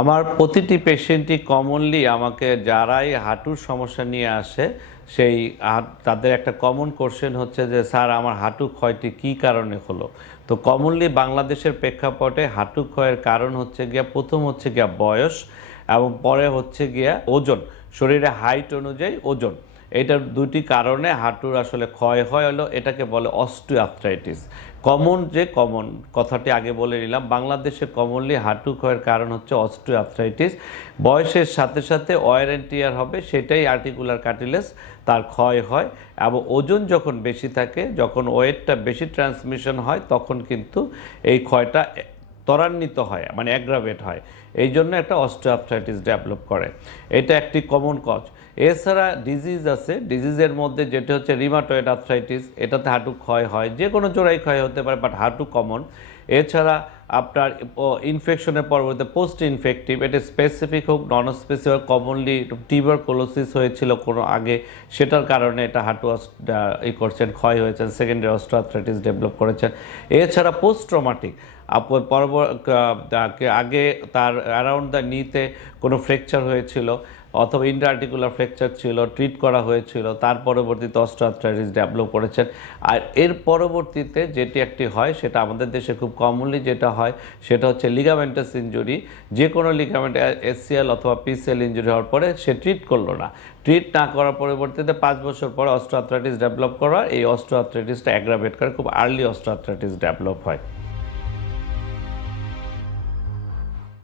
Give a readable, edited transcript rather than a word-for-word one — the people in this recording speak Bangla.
আমার প্রতিটি পেশেন্টই কমনলি আমাকে যারাই হাঁটুর সমস্যা নিয়ে আসে সেই তাদের একটা কমন কোশ্চেন হচ্ছে যে স্যার আমার হাঁটু ক্ষয়টি কী কারণে হলো। তো কমনলি বাংলাদেশের প্রেক্ষাপটে হাঁটু ক্ষয়ের কারণ হচ্ছে গিয়া প্রথম হচ্ছে গিয়া বয়স এবং পরে হচ্ছে গিয়া ওজন, শরীরে হাইট অনুযায়ী ওজন। এটার দুটি কারণে হাঁটুর আসলে ক্ষয় হয় হলো, এটাকে বলে অস্টিওআর্থ্রাইটিস। কমন কথাটি আগে বলে নিলাম, বাংলাদেশে কমনলি হাঁটু ক্ষয়ের কারণ হচ্ছে অস্টিওআর্থ্রাইটিস। বয়সের সাথে সাথে ওয়্যার অ্যান্ড টিয়ার হবে, সেটাই আর্টিকুলার কার্টিলেজ তার ক্ষয় হয়। এবং ওজন যখন বেশি থাকে, যখন ওয়েটটা বেশি ট্রান্সমিশন হয়, তখন কিন্তু এই ক্ষয়টা ত্বরান্বিত হয়, মানে অ্যাগ্রাভেট হয়। এই জন্য একটা অস্টিওআর্থ্রাইটিস ডেভেলপ করে। এটা একটি কমন কজ। এছাড়া ডিজিজ আছে, ডিজিজের মধ্যে যেটা হচ্ছে রিমাটয়েড আর্থ্রাইটিস, এটাতে হাঁটু ক্ষয় হয়, যে কোনো জোড়াই ক্ষয় হতে পারে, বাট হাঁটু কমন। এছাড়া আপনার ইনফেকশনের পরবর্তীতে পোস্ট ইনফেক্টিভ, এটা স্পেসিফিক হোক নন স্পেসিফিক, কমনলি টিউবারকুলোসিস হয়েছিল কোনো আগে, সেটার কারণে এটা হাঁটু করছেন, ক্ষয় হয়েছেন, সেকেন্ডারি অস্টিওআর্থ্রাইটিস ডেভেলপ করেছেন। এছাড়া পোস্ট ট্রমাটিক আগে তার অ্যারাউন্ড দ্য নিতে কোনো ফ্র্যাকচার হয়েছিল অথবা ইন্টারআর্টিকুলার ফ্র্যাকচার ছিল, ট্রিট করা হয়েছিল, তার পরবর্তীতে অস্টিওআর্থ্রাইটিস ডেভেলপ করেছেন। আর এর পরবর্তীতে যেটি একটি হয়, সেটা আমাদের দেশে খুব কমনলি যেটা হয় সেটা হচ্ছে লিগামেন্টাস ইনজুরি। যে কোনো লিগামেন্ট এসসিএল অথবা পিসিএল ইনজুরি হওয়ার পরে সে ট্রিট করলো না, ট্রিট না করার পরবর্তীতে 5 বছর পরে অস্টিওআর্থ্রাইটিস ডেভেলপ করা, এই অস্টিওআর্থ্রাইটিসটা অ্যাগ্রাভেট করে, খুব আর্লি অস্টিওআর্থ্রাইটিস ডেভেলপ হয়।